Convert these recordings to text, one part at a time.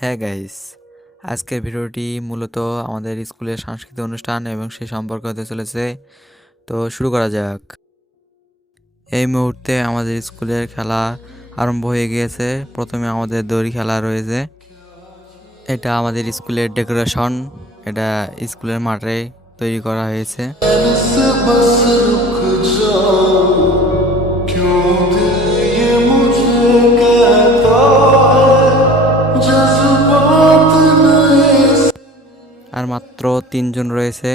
হ্যাঁ গাইস, আজকের ভিডিওটি মূলত আমাদের স্কুলের সাংস্কৃতিক অনুষ্ঠান এবং সেই সম্পর্কে হতে চলেছে। তো শুরু করা যাক। এই মুহূর্তে আমাদের স্কুলের খেলা আরম্ভ হয়ে গিয়েছে। প্রথমে আমাদের দড়ি খেলা রয়েছে। এটা আমাদের স্কুলের ডেকোরেশন। এটা স্কুলের মাঠে তৈরি করা হয়েছে। আর মাত্র 3 জন রয়েছে।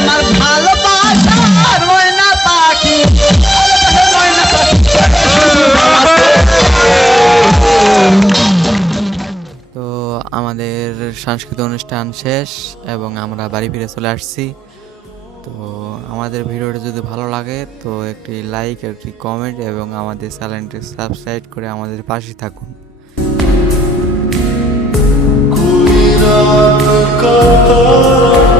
আমার ভালোবাসার ময়না পাখি। তো আমাদের সাংস্কৃতিক অনুষ্ঠান শেষ এবং আমরা বাড়ি ফিরে চলে আসছি। তো আমাদের ভিডিওটা যদি ভালো লাগে তো একটি লাইক, একটি কমেন্ট এবং আমাদের চ্যানেলটি সাবস্ক্রাইব করে আমাদের পাশে থাকুন। कोई रात का तारा